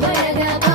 Voy a grabar.